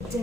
Hello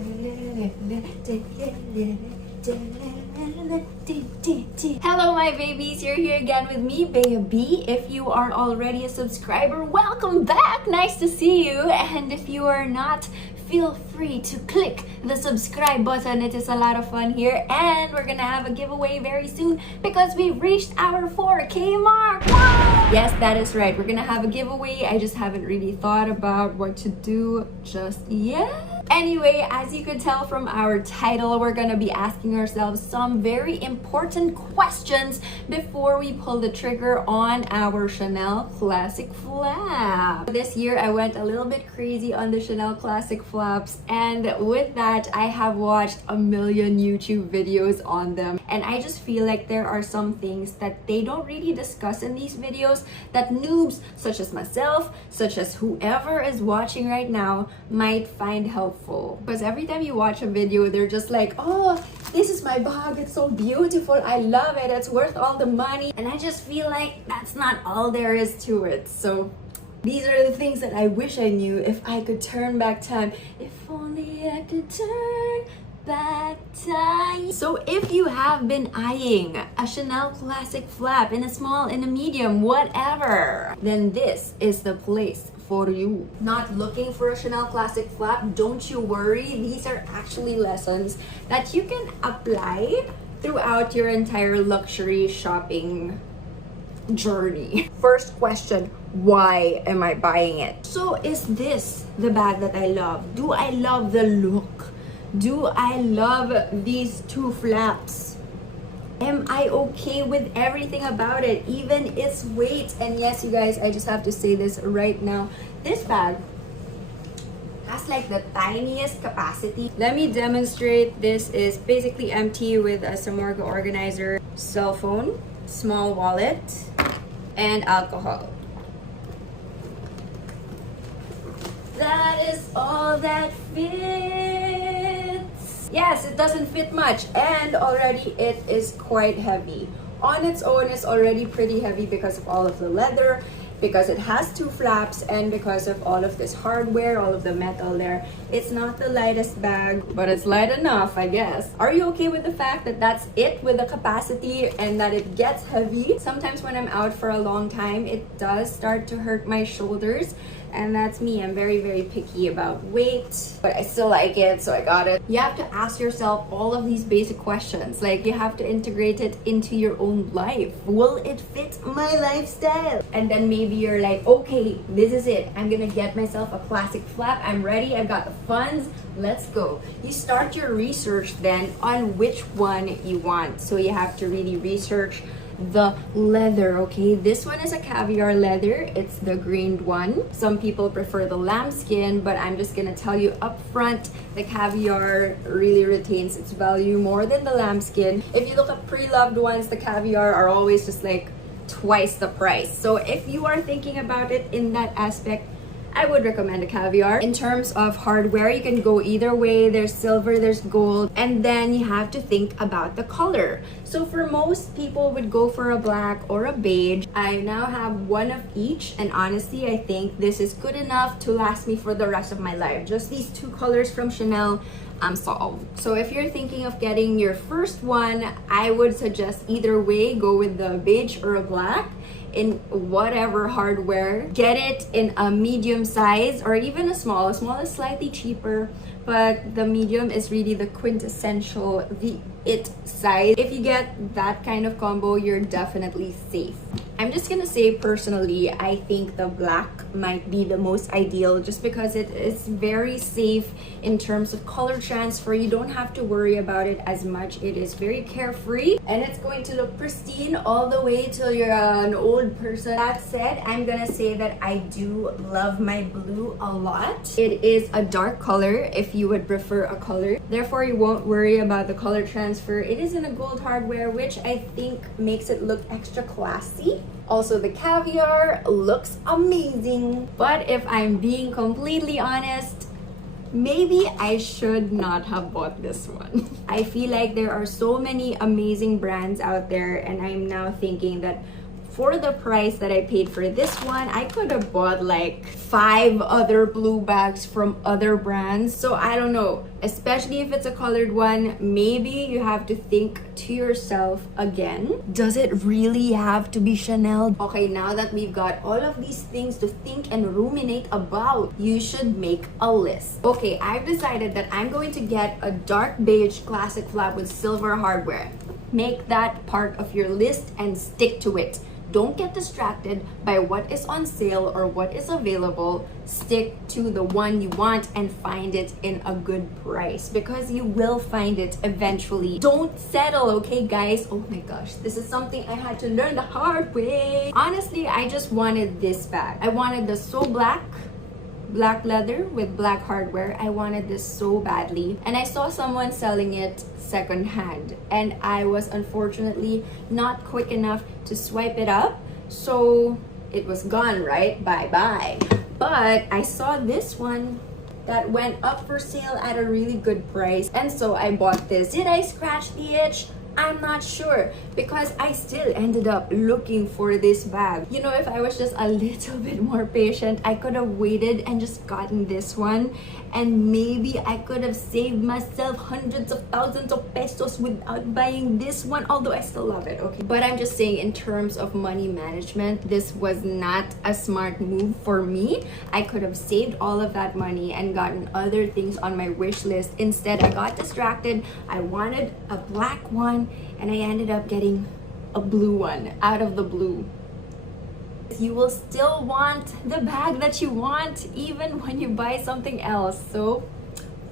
my babies, you're here again with me, baby. If you are already a subscriber, welcome back, nice to see you. And if you are not, feel free to click the subscribe button. It is a lot of fun here, and we're gonna have a giveaway very soon because we reached our 4K mark. Whoa! Yes, that is right, we're gonna have a giveaway. I just haven't really thought about what to do just yet. Anyway, as you could tell from our title, we're gonna be asking ourselves some very important questions before we pull the trigger on our Chanel Classic Flap. This year, I went a little bit crazy on the Chanel Classic Flaps, and with that, I have watched a million YouTube videos on them, and I just feel like there are some things that they don't really discuss in these videos that noobs such as myself, such as whoever is watching right now, might find helpful. Because every time you watch a video, they're just like, oh, this is my bag, it's so beautiful, I love it, it's worth all the money. And I just feel like that's not all there is to it. So these are the things that I wish I knew if I could turn back time. If only I could turn back time. So if you have been eyeing a Chanel Classic Flap in a small, in a medium, whatever, then this is the place for you. Not looking for a Chanel Classic Flap? Don't you worry. These are actually lessons that you can apply throughout your entire luxury shopping journey. First question, why am I buying it? So is this the bag that I love? Do I love the look? Do I love these two flaps? Am I okay with everything about it, even its weight? And yes, you guys, I just have to say this right now. This bag has like the tiniest capacity. Let me demonstrate. This is basically empty with a Samorga organizer, cell phone, small wallet, and alcohol. That is all that fits. Yes, it doesn't fit much, and already it is quite heavy. On its own, it's already pretty heavy because of all of the leather, because it has two flaps, and because of all of this hardware, all of the metal there. It's not the lightest bag, but it's light enough, I guess. Are you okay with the fact that that's it with the capacity and that it gets heavy? Sometimes when I'm out for a long time, it does start to hurt my shoulders. And that's me. I'm very, very picky about weight, but I still like it, so I got it. You have to ask yourself all of these basic questions. Like, you have to integrate it into your own life. Will it fit my lifestyle? And then maybe you're like, okay, this is it. I'm gonna get myself a classic flap. I'm ready. I've got the funds. Let's go. You start your research then on which one you want. So you have to really research the leather. Okay, this one is a caviar leather. It's the greened one. Some people prefer the lambskin, but I'm just gonna tell you up front, the caviar really retains its value more than the lambskin. If you look at pre-loved ones, the caviar are always just like twice the price. So if you are thinking about it in that aspect, I would recommend a caviar. In terms of hardware, you can go either way. There's silver, there's gold, and then you have to think about the color. So for most people would go for a black or a beige. I now have one of each, and honestly, I think this is good enough to last me for the rest of my life. Just these two colors from Chanel, I'm solved. So if you're thinking of getting your first one, I would suggest either way, go with the beige or a black. In whatever hardware, get it in a medium size or even a small. A small is slightly cheaper, but the medium is really the quintessential, the it size. If you get that kind of combo, you're definitely safe. I'm just gonna say personally, I think the black might be the most ideal just because it is very safe in terms of color transfer. You don't have to worry about it as much. It is very carefree and it's going to look pristine all the way till you're an old person. That said, I'm gonna say that I do love my blue a lot. It is a dark color if you would prefer a color. Therefore, you won't worry about the color transfer. It is in a gold hardware, which I think makes it look extra classy. Also, the caviar looks amazing. But if I'm being completely honest, maybe I should not have bought this one. I feel like there are so many amazing brands out there, and I'm now thinking that For the price that I paid for this one, I could have bought like 5 other blue bags from other brands. So I don't know, especially if it's a colored one, maybe you have to think to yourself again, does it really have to be Chanel? Okay, now that we've got all of these things to think and ruminate about, you should make a list. Okay, I've decided that I'm going to get a dark beige classic flap with silver hardware. Make that part of your list and stick to it. Don't get distracted by what is on sale or what is available. Stick to the one you want and find it in a good price, because you will find it eventually. Don't settle, okay guys? Oh my gosh, this is something I had to learn the hard way. Honestly, I just wanted this bag. I wanted the So Black leather with black hardware. I wanted this so badly, and I saw someone selling it secondhand, and I was unfortunately not quick enough to swipe it up, so it was gone, right? Bye bye. But I saw this one that went up for sale at a really good price, and so I bought this. Did I scratch the itch? I'm not sure, because I still ended up looking for this bag. You know, if I was just a little bit more patient, I could have waited and just gotten this one, and maybe I could have saved myself hundreds of thousands of pesos without buying this one, although I still love it, okay? But I'm just saying, in terms of money management, this was not a smart move for me. I could have saved all of that money and gotten other things on my wish list. Instead, I got distracted. I wanted a black one, and I ended up getting a blue one out of the blue. You will still want the bag that you want even when you buy something else, so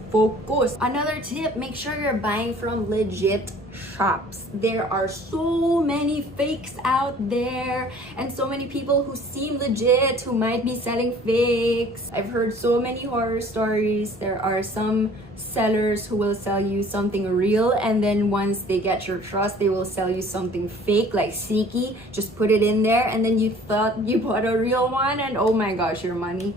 focus. Another tip, make sure you're buying from legit shops. There are so many fakes out there, and so many people who seem legit who might be selling fakes. I've heard so many horror stories. There are some sellers who will sell you something real, and then once they get your trust, they will sell you something fake, like sneaky. Just put it in there, and then you thought you bought a real one, and oh my gosh, your money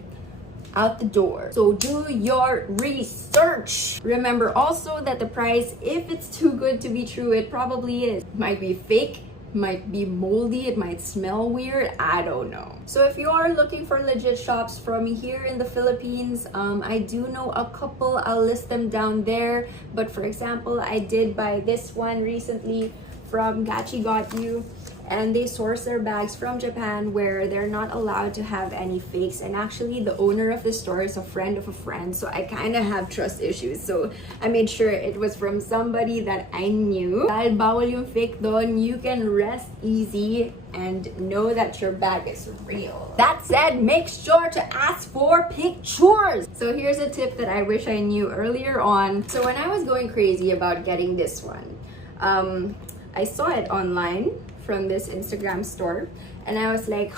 out the door. So do your research. Remember also that the price, if it's too good to be true, it probably is. It might be fake, might be moldy, it might smell weird, I don't know. So if you are looking for legit shops from here in the Philippines, I do know a couple. I'll list them down there. But for example, I did buy this one recently from Gachi Got You, and they source their bags from Japan, where they're not allowed to have any fakes. And actually, the owner of the store is a friend of a friend, so I kind of have trust issues. So I made sure it was from somebody that I knew. Dahil bawal yung fake doon, you can rest easy and know that your bag is real. That said, make sure to ask for pictures. So here's a tip that I wish I knew earlier on. So when I was going crazy about getting this one, I saw it online from this Instagram store, and I was like,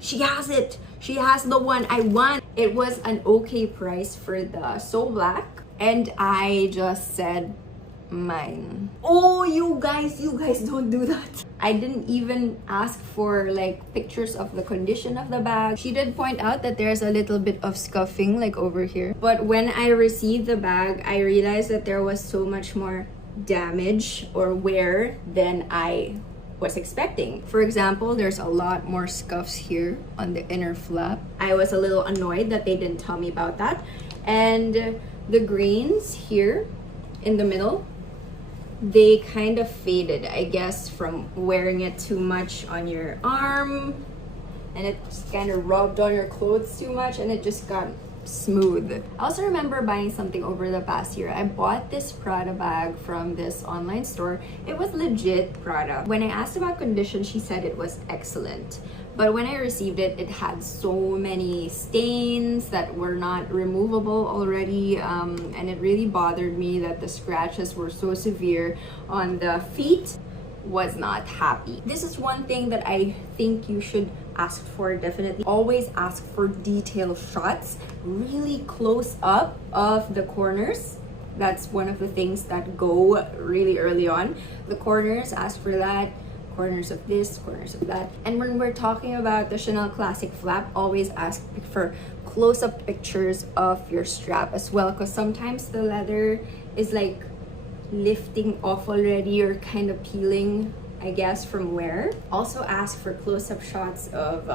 she has it. She has the one I want. It was an okay price for the So Black, and I just said, mine. Oh, you guys don't do that. I didn't even ask for like pictures of the condition of the bag. She did point out that there's a little bit of scuffing like over here, but when I received the bag, I realized that there was so much more damage or wear than I was expecting. For example, there's a lot more scuffs here on the inner flap. I was a little annoyed that they didn't tell me about that. And the grains here in the middle, they kind of faded, I guess, from wearing it too much on your arm, and it just kind of rubbed on your clothes too much, and it just got smooth. I also remember buying something over the past year. I bought this Prada bag from this online store. It was legit Prada. When I asked about condition, she said it was excellent. But when I received it, it had so many stains that were not removable already, and it really bothered me that the scratches were so severe on the feet. Was not happy. This is one thing that I think you should ask for, definitely. Always ask for detail shots, really close up of the corners. That's one of the things that go really early on. The corners, ask for that. Corners of this, corners of that. And when we're talking about the Chanel Classic flap, always ask for close-up pictures of your strap as well, because sometimes the leather is like lifting off already or kind of peeling I guess, from wear. Also ask for close-up shots of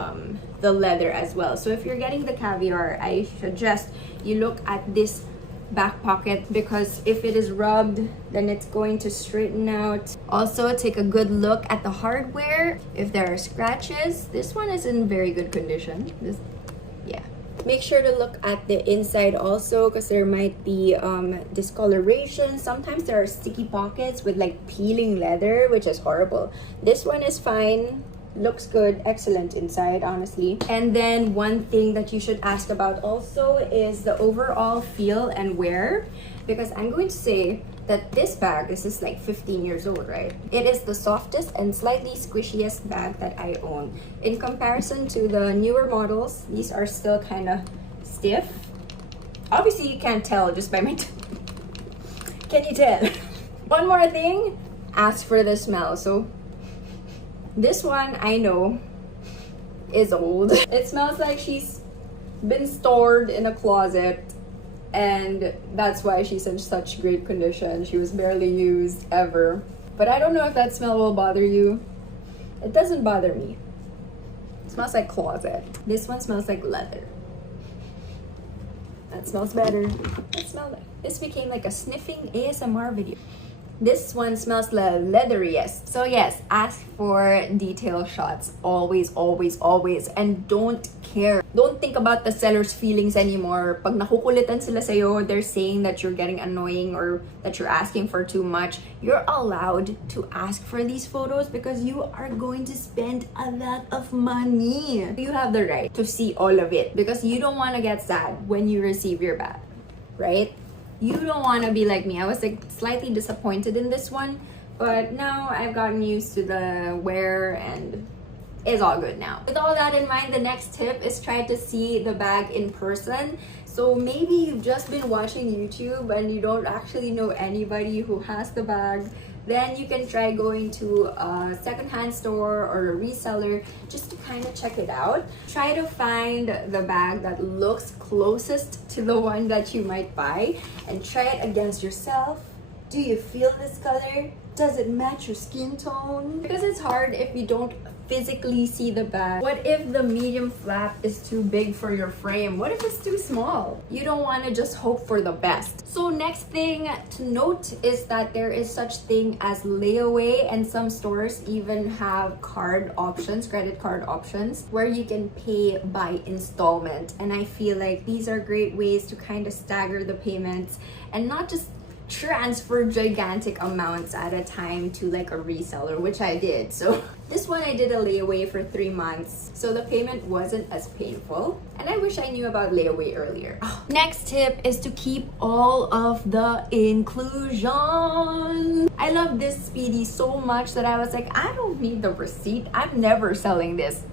the leather as well. So if you're getting the caviar, I suggest you look at this back pocket, because if it is rubbed, then it's going to straighten out. Also, take a good look at the hardware. If there are scratches, this one is in very good condition. Yeah. Make sure to look at the inside also, because there might be discoloration. Sometimes there are sticky pockets with like peeling leather, which is horrible. This one is fine. Looks good, excellent inside, honestly. And then one thing that you should ask about also is the overall feel and wear, because I'm going to say that this bag, this is like 15 years old, right? It is the softest and slightly squishiest bag that I own. In comparison to the newer models, these are still kind of stiff. Obviously, you can't tell just by my Can you tell? One more thing, ask for the smell. So this one, I know, is old. It smells like she's been stored in a closet, and that's why she's in such great condition. She was barely used ever. But I don't know if that smell will bother you. It doesn't bother me. It smells like closet. This one smells like leather. That smells better. That smells like... This became like a sniffing ASMR video. This one smells the leatheriest. So yes, ask for detail shots. Always, always, always. And don't care. Don't think about the seller's feelings anymore. Pag nakukulitan sila sa'yo, they're saying that you're getting annoying or that you're asking for too much. You're allowed to ask for these photos because you are going to spend a lot of money. You have the right to see all of it because you don't want to get sad when you receive your bag, right? You don't want to be like me. I was like slightly disappointed in this one, but now I've gotten used to the wear and it's all good now. With all that in mind, the next tip is try to see the bag in person. So maybe you've just been watching YouTube and you don't actually know anybody who has the bag. Then you can try going to a secondhand store or a reseller just to kind of check it out. Try to find the bag that looks closest to the one that you might buy and try it against yourself. Do you feel this color? Does it match your skin tone? Because it's hard if you don't physically see the bag. What if the medium flap is too big for your frame? What if it's too small? You don't want to just hope for the best. So next thing to note is that there is such thing as layaway, and some stores even have card options, credit card options, where you can pay by installment. And I feel like these are great ways to kind of stagger the payments and not just transfer gigantic amounts at a time to like a reseller, which I did. So this one I did a layaway for 3 months, so the payment wasn't as painful, and I wish I knew about layaway earlier. Next tip is to keep all of the inclusion. I love this Speedy so much that I was like, I don't need the receipt. I'm never selling this.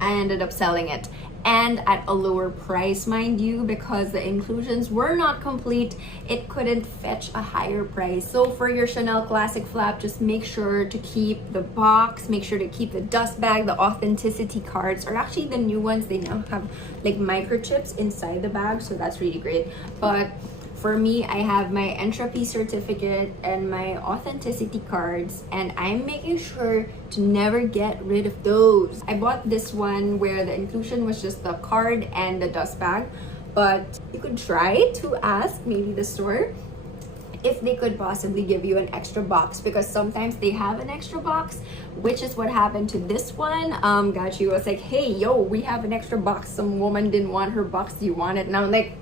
I ended up selling it, and at a lower price, mind you, because the inclusions were not complete. It couldn't fetch a higher price. So for your Chanel Classic flap, just make sure to keep the box, make sure to keep the dust bag, the authenticity cards, or actually the new ones, they now have like microchips inside the bag, so that's really great. But for me, I have my entropy certificate and my authenticity cards, and I'm making sure to never get rid of those. I bought this one where the inclusion was just the card and the dust bag, but you could try to ask maybe the store if they could possibly give you an extra box, because sometimes they have an extra box, which is what happened to this one. Gachi was like, hey, yo, we have an extra box. Some woman didn't want her box. Do you want it? And I'm like,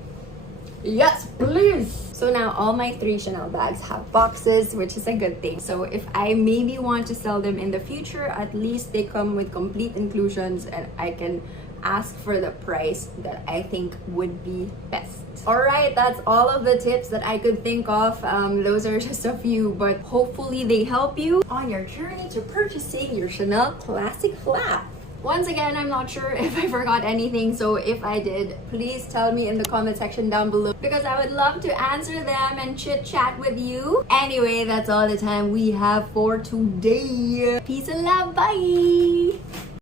yes, please. So now all my 3 Chanel bags have boxes, which is a good thing. So if I maybe want to sell them in the future, at least they come with complete inclusions and I can ask for the price that I think would be best. All right, that's all of the tips that I could think of. Those are just a few, but hopefully they help you on your journey to purchasing your Chanel Classic flap. Once again, I'm not sure if I forgot anything, so if I did, please tell me in the comment section down below, because I would love to answer them and chit chat with you. Anyway, that's all the time we have for today. Peace and love, bye!